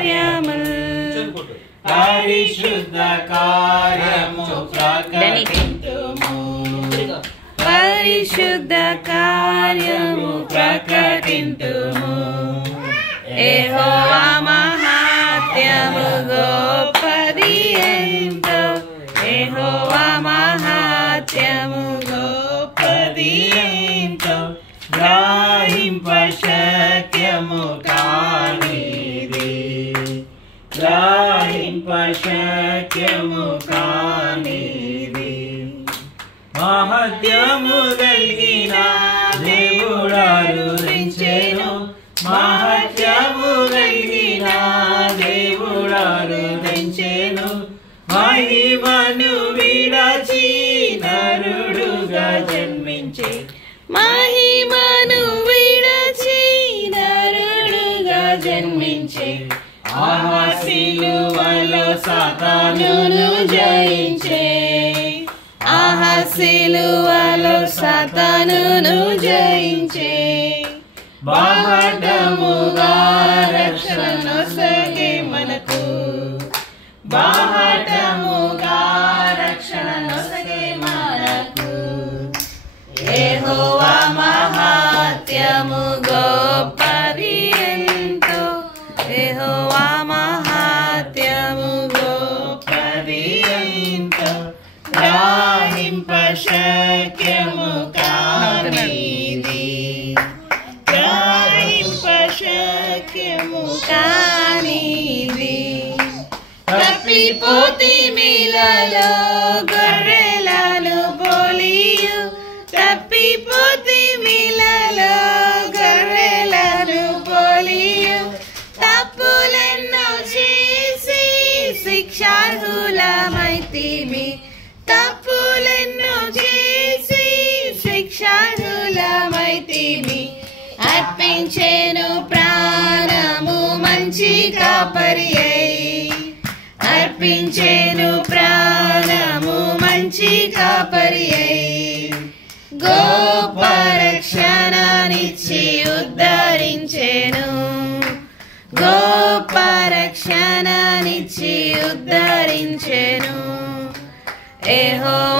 కార్యముల్ పరిశుద్ధ కార్యము ప్రకటింతుము పరిశుద్ధ కార్యము ప్రకటింతుము యెహోవా మహాత్మ్యము గొప్పది ఎంతో యెహోవా మహాత్మ్యము గొప్పది ఎంతో గ్రహింప శక్యము కానిది గ్రహింప శక్యము కానిది మహత్యము కలిగిన దేవుడారుదించెను మహత్యము కలిగిన దేవుడారుదించెను మహిమను విడచి నరుడుగా జన్మించే మహిమను విడచి నరుడుగా జన్మించే ఆహా సిలువలో సాతానును జయించే ఆహా సిలువలో సాతానును జయించే బాహటముగా రక్షణ నొసగే మనకు బాహటముగా రక్షణ నొసగే మనకు యెహోవా మహాత్మ్యము గొప్పది ఎంతో యెహోవా మహాత్మ్యము గొప్పది ఎంతో గ్రహింప శక్యము కానిది గ్రహింప శక్యము కానిది తప్పిపోతి మీలలో గొర్రెలను పోలియు తప్పిపోతి మీలలో గొర్రెలను పోలియు తప్పులెన్నో చేసి శిక్షార్హులమైతిమి తప్పులెన్నో చేసి శిక్షార్హులమైతిమి అర్పించేను ప్రాణము మంచి కాపరి అర్పించేను ప్రాణము మంచి కాపరి గొప్ప రక్షణనిచ్చి ఉద్ధరించెను గొప్ప రక్షణనిచ్చి ఉద్ధరించెను యెహోవా